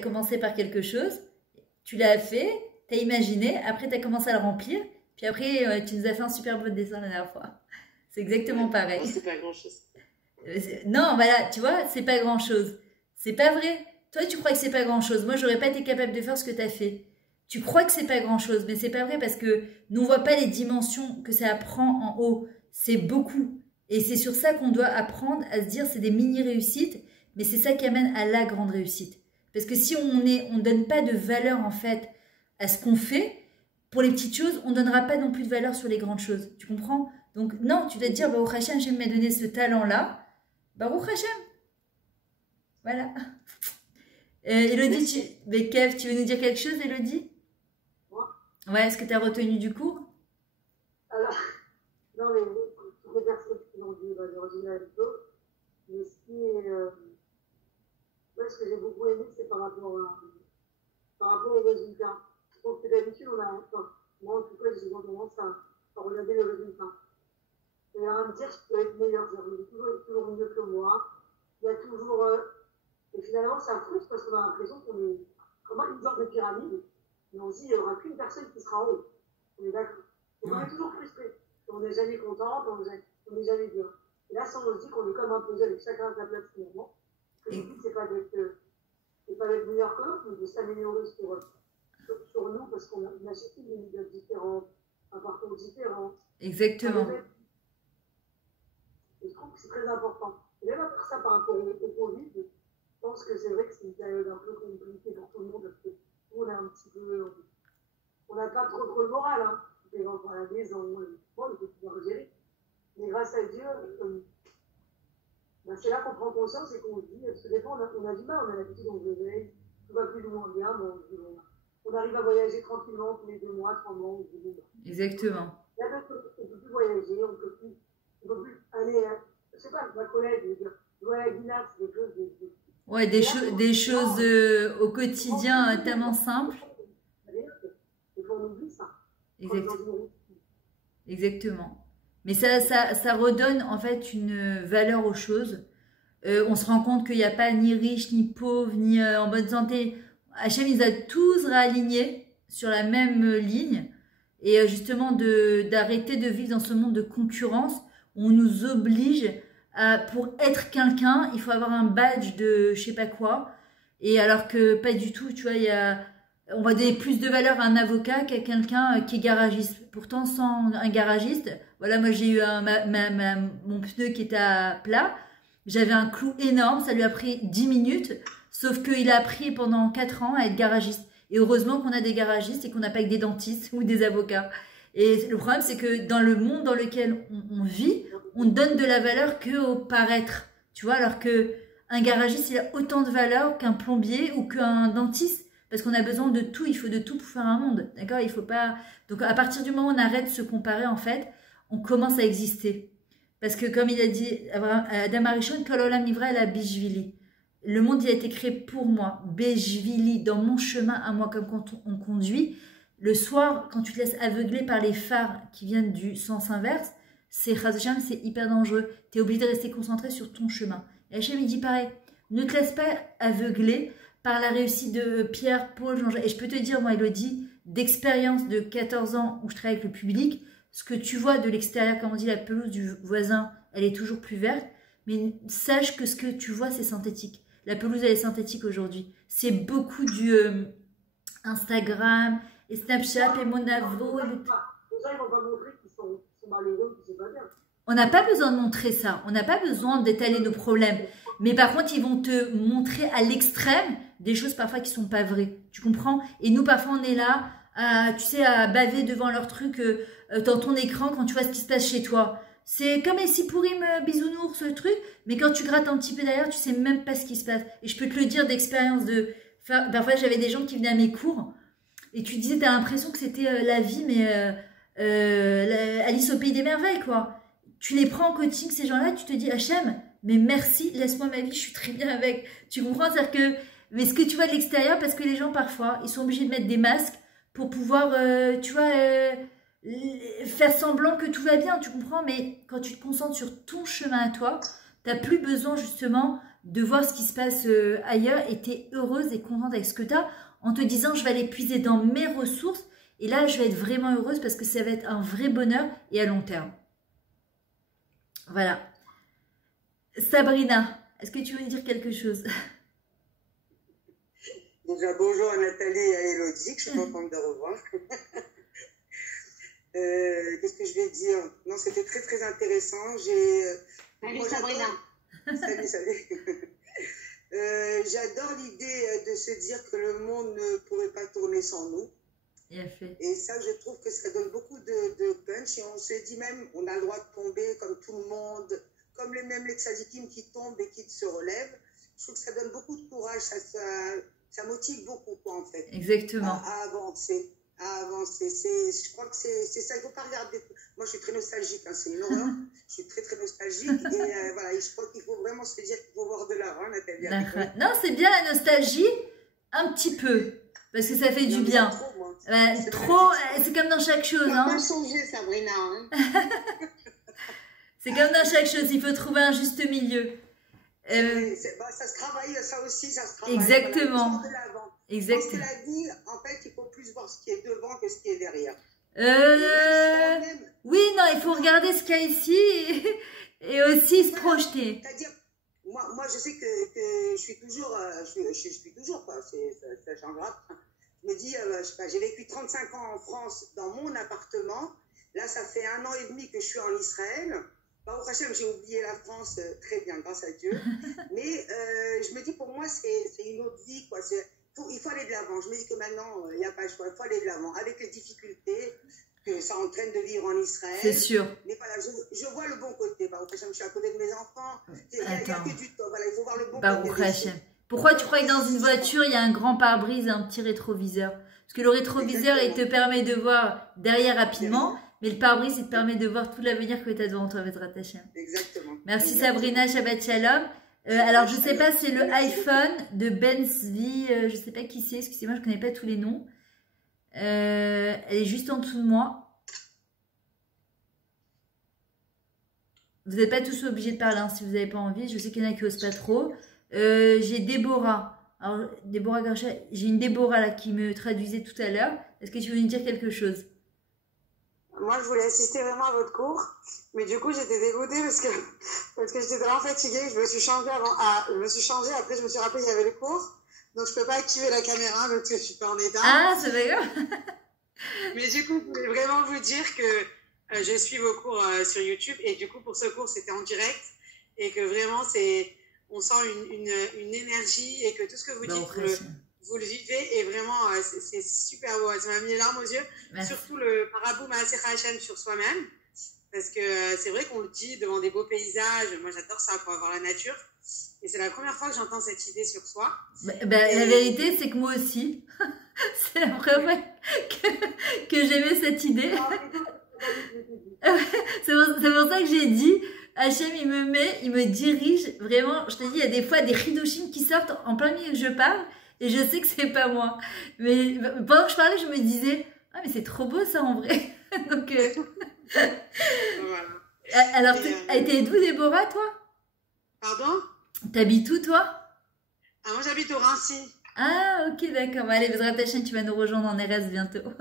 commencé par quelque chose, tu l'as fait, tu as imaginé, après tu as commencé à le remplir, puis après tu nous as fait un super beau dessin la dernière fois. C'est exactement Ouais. pareil. Oh, c'est pas grand-chose. Non, voilà, tu vois, c'est pas grand-chose. C'est pas vrai. Toi, tu crois que c'est pas grand-chose. Moi, j'aurais pas été capable de faire ce que tu as fait. Tu crois que c'est pas grand-chose, mais c'est pas vrai parce que nous, on voit pas les dimensions que ça prend en haut. C'est beaucoup. Et c'est sur ça qu'on doit apprendre à se dire c'est des mini-réussites, mais c'est ça qui amène à la grande réussite. Parce que si on donne pas de valeur, en fait, à ce qu'on fait, pour les petites choses, on donnera pas non plus de valeur sur les grandes choses. Tu comprends? Donc, non, tu dois te dire, bah, au Hachem, j'aime m'a donné ce talent-là. Baruch Hashem. Voilà. Elodie, Merci. mais Kev, tu veux nous dire quelque chose, Elodie? Moi, Ouais, est-ce que tu as retenu du cours? alors, non, mais toutes les personnes qui l'ont dit, bah, j'ai retenu la vidéo. Mais moi, ce que j'ai beaucoup aimé, c'est par rapport aux résultats. Je trouve que d'habitude, enfin, moi en tout cas, j'ai tendance à regarder les résultats. Et à me dire, je peux être meilleur, il est toujours mieux que moi. Il y a toujours. Et finalement, ça frustre parce qu'on a l'impression qu'on est comme une sorte de pyramide. Mais on se dit, il n'y aura qu'une personne qui sera en haut. On est d'accord. Et on est toujours frustré. On n'est jamais content, on n'est jamais bien. Et là, ça, on se dit qu'on est comme un puzzle avec chacun à sa place finalement. Que le but, c'est pas d'être meilleur que l'autre, mais de s'améliorer sur nous parce qu'on a chacune des méthodes différentes, un parcours différent. Exactement. Et je trouve que c'est très important. Et même à part ça, par rapport au Covid, je pense que c'est vrai que c'est une période un peu compliquée pour tout le monde parce que tout le monde est un petit peu. On n'a pas trop le moral, hein. Les gens à la maison, bon, il faut pouvoir gérer. Mais grâce à Dieu, c'est là qu'on prend conscience et qu'on se dit, parce que des fois on a du mal, on a l'habitude, on se réveille, tout va plus ou moins bien, mais on arrive à voyager tranquillement tous les 2 mois, 3 mois, on se dit, Exactement. là, on ne peut plus voyager, on ne peut plus aller, je ne sais pas, ma collègue, je vais à la Guinard, c'est des choses. Ouais, des choses au quotidien tellement simples. Et qu'on oublie ça. Exactement. Mais ça redonne en fait une valeur aux choses. On se rend compte qu'il n'y a pas ni riche, ni pauvre, ni en bonne santé. Hachem, ils a tous réalignés sur la même ligne. Et justement, d'arrêter de vivre dans ce monde de concurrence. On nous oblige pour être quelqu'un, il faut avoir un badge de je sais pas quoi. Et alors que pas du tout, tu vois, on va donner plus de valeur à un avocat qu'à quelqu'un qui est garagiste. Pourtant, sans un garagiste, voilà, moi j'ai eu mon pneu qui était à plat. J'avais un clou énorme, ça lui a pris 10 minutes. Sauf qu'il a appris pendant 4 ans à être garagiste. Et heureusement qu'on a des garagistes et qu'on n'a pas que des dentistes ou des avocats. Et le problème, c'est que dans le monde dans lequel on vit, on donne de la valeur qu'au paraître. Tu vois, alors qu'un garagiste, il a autant de valeur qu'un plombier ou qu'un dentiste. Parce qu'on a besoin de tout, il faut de tout pour faire un monde. D'accord? Il faut pas. Donc, à partir du moment où on arrête de se comparer, en fait, on commence à exister. Parce que, comme il a dit Adam Arishon, Kol Olam Nivra la Bishvili. Le monde, il a été créé pour moi. Bishvili, dans mon chemin à moi, comme quand on conduit. Le soir, quand tu te laisses aveugler par les phares qui viennent du sens inverse, c'est hyper dangereux. Tu es obligé de rester concentré sur ton chemin. Et Hachem, il dit pareil. Ne te laisse pas aveugler par la réussite de Pierre, Paul, Jean-Jacques. Et je peux te dire, moi, Elodie, d'expérience de 14 ans où je travaille avec le public, ce que tu vois de l'extérieur, comme on dit, la pelouse du voisin, elle est toujours plus verte. Mais sache que ce que tu vois, c'est synthétique. La pelouse, elle est synthétique aujourd'hui. C'est beaucoup du Instagram et Snapchat et Monavo. Les gens, ils vont pas montrer qu'ils sont malheureux, qu'ils sont pas bien. On n'a pas besoin de montrer ça. On n'a pas besoin d'étaler nos problèmes. Mais par contre, ils vont te montrer à l'extrême des choses parfois qui sont pas vraies. Tu comprends? Et nous, parfois, on est là, tu sais, à baver devant leur truc dans ton écran quand tu vois ce qui se passe chez toi. C'est comme si pourrim bisounours, ce truc. Mais quand tu grattes un petit peu derrière, tu sais même pas ce qui se passe. Et je peux te le dire d'expérience. Parfois, j'avais des gens qui venaient à mes cours. Et tu disais, t'as l'impression que c'était la vie, mais Alice au pays des merveilles, quoi. Tu les prends en coaching, ces gens-là, tu te dis, Hachem, mais merci, laisse-moi ma vie, je suis très bien avec. Tu comprends? C'est-à-dire que, mais ce que tu vois de l'extérieur, parce que les gens, parfois, ils sont obligés de mettre des masques pour pouvoir, tu vois, faire semblant que tout va bien, tu comprends? Mais quand tu te concentres sur ton chemin à toi, t'as plus besoin, justement, de voir ce qui se passe ailleurs et tu es heureuse et contente avec ce que tu as en te disant je vais aller puiser dans mes ressources et là je vais être vraiment heureuse parce que ça va être un vrai bonheur et à long terme. Voilà. Sabrina, est-ce que tu veux dire quelque chose? Déjà, bonjour à Nathalie et à Elodie, que je suis contente de revoir. Qu'est-ce que je vais dire? Non, c'était très très intéressant. Salut Sabrina. Salut, salut. J'adore l'idée de se dire que le monde ne pourrait pas tourner sans nous. Et ça, je trouve que ça donne beaucoup de punch. Et on se dit même, on a le droit de tomber comme tout le monde, comme même les tzadikim qui tombent et qui se relèvent. Je trouve que ça donne beaucoup de courage, ça motive beaucoup, quoi, en fait. Exactement. À avancer. Je crois que c'est ça, il ne faut pas regarder. Moi, je suis très nostalgique, hein, c'est une horreur. Je suis très, très nostalgique. Et voilà, et je crois qu'il faut vraiment se dire qu'il faut voir de l'art, hein, Nathalie. Non, c'est bien la nostalgie, un petit peu. Parce que ça fait du bien. Trop, moi. Trop, c'est comme dans chaque chose. On va changer, Sabrina. Hein. C'est comme dans chaque chose, il faut trouver un juste milieu. Ça se travaille, ça aussi, ça se travaille. Exactement. Voilà, Exactement. Je pense que la vie, en fait, il faut plus voir ce qui est devant que ce qui est derrière. Oui, non, il faut regarder ce qu'il y a ici et aussi se projeter. C'est-à-dire, moi, je sais que je suis toujours, je suis toujours, quoi, ça changera. Je me dis, je sais pas, j'ai vécu 35 ans en France dans mon appartement. Là, ça fait 1 an et demi que je suis en Israël. Au Hachem, j'ai oublié la France très bien, grâce à Dieu. Mais je me dis, pour moi, c'est une autre vie, quoi. Il faut aller de l'avant. Je me dis que maintenant, il n'y a pas le choix. Il faut aller de l'avant. Avec les difficultés que ça entraîne de vivre en Israël. C'est sûr. Mais voilà, je vois le bon côté. Au Hachem, je suis à côté de mes enfants. Il n'y a que du temps. Voilà, il faut voir le bon côté. Hachem. Pourquoi tu crois que dans une voiture, il y a un grand pare-brise et un petit rétroviseur? Parce que le rétroviseur, il te permet de voir derrière rapidement. Mais le pare-brise, il te permet de voir tout l'avenir que tu as devant toi, Bezrat Hashem. Exactement. Merci Sabrina, Shabbat Shalom. Alors, je ne sais pas, c'est le iPhone de Benzvi, je ne sais pas qui c'est, excusez-moi, je ne connais pas tous les noms. Elle est juste en dessous de moi. Vous n'êtes pas tous obligés de parler hein, si vous n'avez pas envie. Je sais qu'il y en a qui n'osent pas trop. J'ai Déborah. Alors, Déborah Garcha, j'ai une Déborah là qui me traduisait tout à l'heure. Est-ce que tu veux nous dire quelque chose? Moi, je voulais assister vraiment à votre cours, mais du coup, j'étais dégoûtée parce que j'étais vraiment fatiguée. Je me suis changée après je me suis rappelé qu'il y avait le cours, donc je peux pas activer la caméra parce que je suis pas en état. Ah, c'est vrai. Mais du coup, je voulais vraiment vous dire que je suis vos cours sur YouTube et du coup, pour ce cours, c'était en direct et que vraiment, on sent une énergie et que tout ce que vous dites, vous le vivez et vraiment, c'est super beau. Ça m'a mis les larmes aux yeux. Merci. Surtout le Parabou Maaseh Hashem sur soi-même. Parce que c'est vrai qu'on le dit devant des beaux paysages. Moi, j'adore ça pour avoir la nature. Et c'est la première fois que j'entends cette idée sur soi. La vérité, c'est que moi aussi. C'est la première fois que j'aimais cette idée. C'est pour ça que j'ai dit, Hachem, il me dirige. Vraiment, je te dis, il y a des fois des hidushim qui sortent en plein milieu que je parle. Et je sais que c'est pas moi. Mais pendant que je parlais, je me disais, ah, mais c'est trop beau ça en vrai. Donc, voilà. Alors, t'es d'où, Déborah, toi? Pardon? T'habites où, toi? Ah, moi, j'habite au Rancy. Ah, ok, d'accord. Allez, Bezrat Hashem, tu vas nous rejoindre en RS bientôt. Ouais,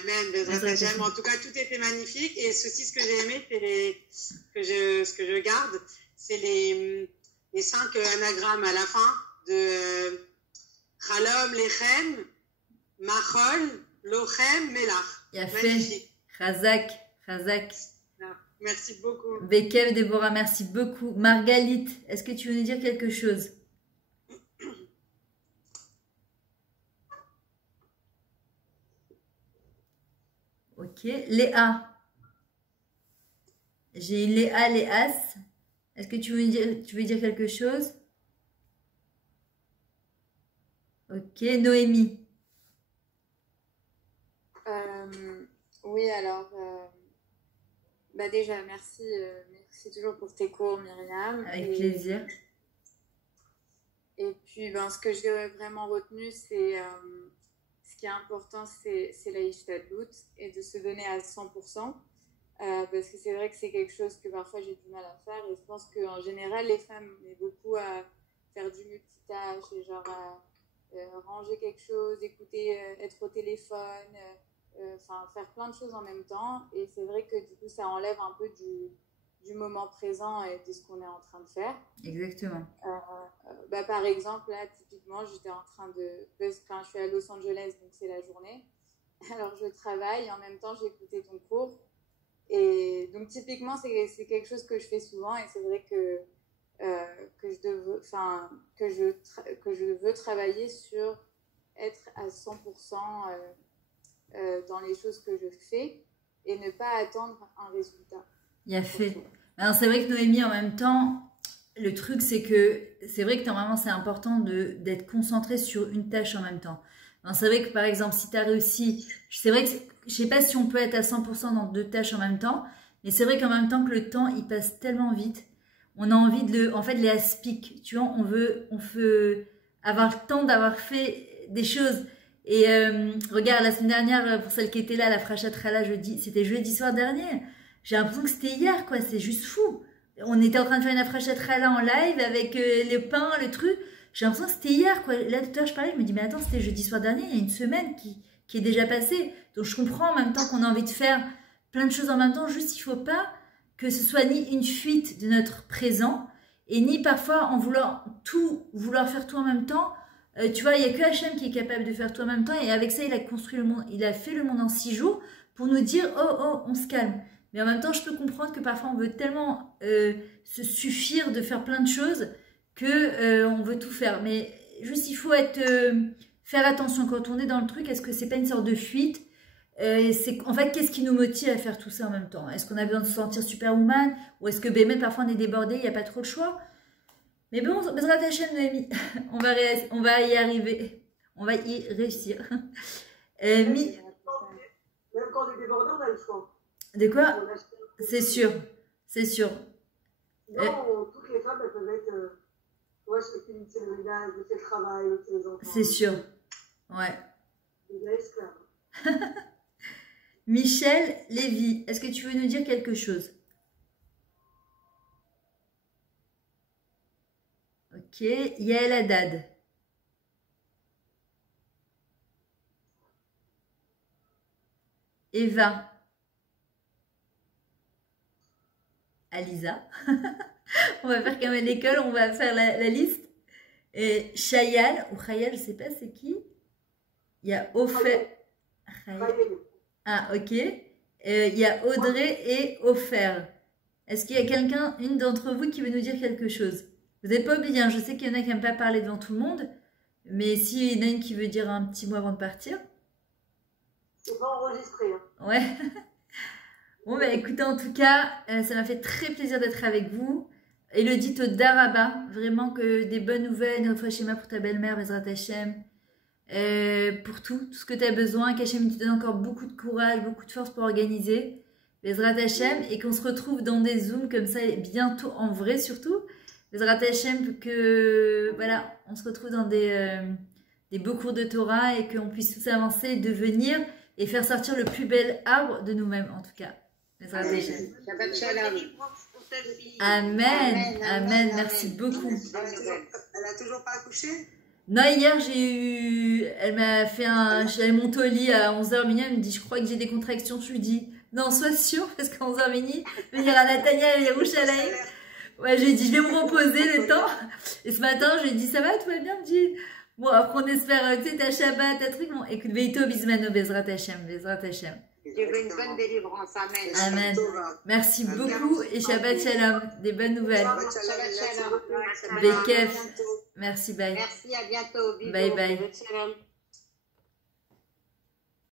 amen, Bezrat Hashem. En tout cas, tout était magnifique. Et ceci, ce que j'ai aimé, c'est ce que je garde, c'est les 5 anagrammes à la fin de Chalom, Lechem, Machol, Lochem, Melach. Magnifique. Chazak. Merci beaucoup. Bekev, Déborah, merci beaucoup. Margalit, est-ce que tu veux nous dire quelque chose? Ok. Léa. J'ai Léa, Léas. Est-ce que tu veux dire quelque chose? Ok. Noémie. Oui, alors, déjà, merci toujours pour tes cours, Myriam. Avec plaisir. Et puis, ce que j'ai vraiment retenu, c'est ce qui est important, c'est la Ishtadlout et de se donner à 100%. parce que c'est vrai que c'est quelque chose que parfois j'ai du mal à faire. Et je pense qu'en général, les femmes aiment beaucoup à faire du multitâche, et genre à ranger quelque chose, écouter, être au téléphone, enfin faire plein de choses en même temps. Et c'est vrai que du coup, ça enlève un peu du moment présent et de ce qu'on est en train de faire. Exactement. Par exemple, là, typiquement, j'étais en train de... Enfin, je suis à Los Angeles, donc c'est la journée. Alors, je travaille, en même temps, j'ai écouté ton cours. Et donc, typiquement, c'est quelque chose que je fais souvent. Et c'est vrai que je veux travailler sur être à 100% dans les choses que je fais et ne pas attendre un résultat. Il a fait. Alors, c'est vrai que Noémie, en même temps, le truc, c'est que c'est vrai que normalement, c'est important d'être concentré sur une tâche en même temps. Alors, c'est vrai que, par exemple, si tu as réussi, c'est vrai que je sais pas si on peut être à 100% dans 2 tâches en même temps, mais c'est vrai qu'en même temps que le temps, il passe tellement vite. On a envie en fait, les aspics, tu vois, on veut avoir le temps d'avoir fait des choses. Et regarde, la semaine dernière, pour celle qui était là, la Frachatrala, c'était jeudi soir dernier. J'ai l'impression que c'était hier, quoi, c'est juste fou. On était en train de faire une Frachatrala en live avec le pain, le truc. J'ai l'impression que c'était hier, quoi. Là, tout à l'heure, je parlais, je me dis, mais attends, c'était jeudi soir dernier, il y a une semaine qui est déjà passée. Donc, je comprends en même temps qu'on a envie de faire plein de choses en même temps, juste il ne faut pas que ce soit ni une fuite de notre présent et ni parfois en vouloir faire tout en même temps. Tu vois, il n'y a que Hachem qui est capable de faire tout en même temps et avec ça, il a construit le monde, il a fait le monde en 6 jours pour nous dire, oh, on se calme. Mais en même temps, je peux comprendre que parfois, on veut tellement se suffire de faire plein de choses que on veut tout faire. Mais juste, il faut faire attention quand on est dans le truc. Est-ce que c'est pas une sorte de fuite? En fait, qu'est-ce qui nous motive à faire tout ça en même temps? Est-ce qu'on a besoin de se sentir superwoman? Ou est-ce que même parfois on est débordé, il n'y a pas trop le choix? Mais bon, Bezrat Hashem, Noémie, on va y arriver. On va y réussir. Même quand on est débordé, on a le choix. De quoi? C'est sûr. C'est sûr. Non, toutes les femmes, elles peuvent être... ouais, je fais le ménage, je fais le travail, je fais les enfants. C'est sûr. Ouais. Des esclaves. Michel Lévy, est-ce que tu veux nous dire quelque chose? Ok. Yael Haddad. Eva. Alisa. On va faire comme à l'école, on va faire la liste. Et Chayal, ou Chayal, je ne sais pas c'est qui. Il y a Ofer. Ah, ok. Il y a Audrey et Ofer. Est-ce qu'il y a quelqu'un, une d'entre vous, qui veut nous dire quelque chose? Vous n'êtes pas obligé, hein. Je sais qu'il y en a qui n'aiment pas parler devant tout le monde. Mais s'il y en a une qui veut dire un petit mot avant de partir. C'est pas enregistré. Hein. Ouais. Bon, bah écoutez, en tout cas, ça m'a fait très plaisir d'être avec vous. Elodie Todaraba, vraiment que des bonnes nouvelles, une fois schéma pour ta belle-mère, Bezrat Hashem. Pour tout ce que tu as besoin, qu'Hachem te donne encore beaucoup de courage, beaucoup de force pour organiser, Bezrat Hashem, et qu'on se retrouve dans des Zooms comme ça, bientôt en vrai surtout, Bezrat Hashem, que voilà, on se retrouve dans des beaux cours de Torah et qu'on puisse tous avancer, devenir et faire sortir le plus bel arbre de nous-mêmes en tout cas. Bezrat Hashem. Shabbat shalom. Amen, amen, merci beaucoup. Elle a toujours pas accouché? Non, hier, elle m'a fait j'avais monté au lit à 11h minuit, elle me dit, je crois que j'ai des contractions. Je lui dis, non, sois sûre, parce qu'à 11h minuit, venir à Natania et Yerushalayim. Ouais, je lui ai dit, je vais me reposer le temps. Et ce matin, je lui ai dit, ça va, tout va bien? Elle me dit, bon, après on espère, tu sais, ta Shabbat, ta truc. Bon, écoute, Veito Bismano, Bezrat Hashem, Bezrat Hashem. Je veux une bonne délivrance, amen. Amen. Merci beaucoup et Shabbat Shalom. Des bonnes nouvelles. Shabbat shalom. Bekef. Merci, bye. Merci, à bientôt. Bye bye.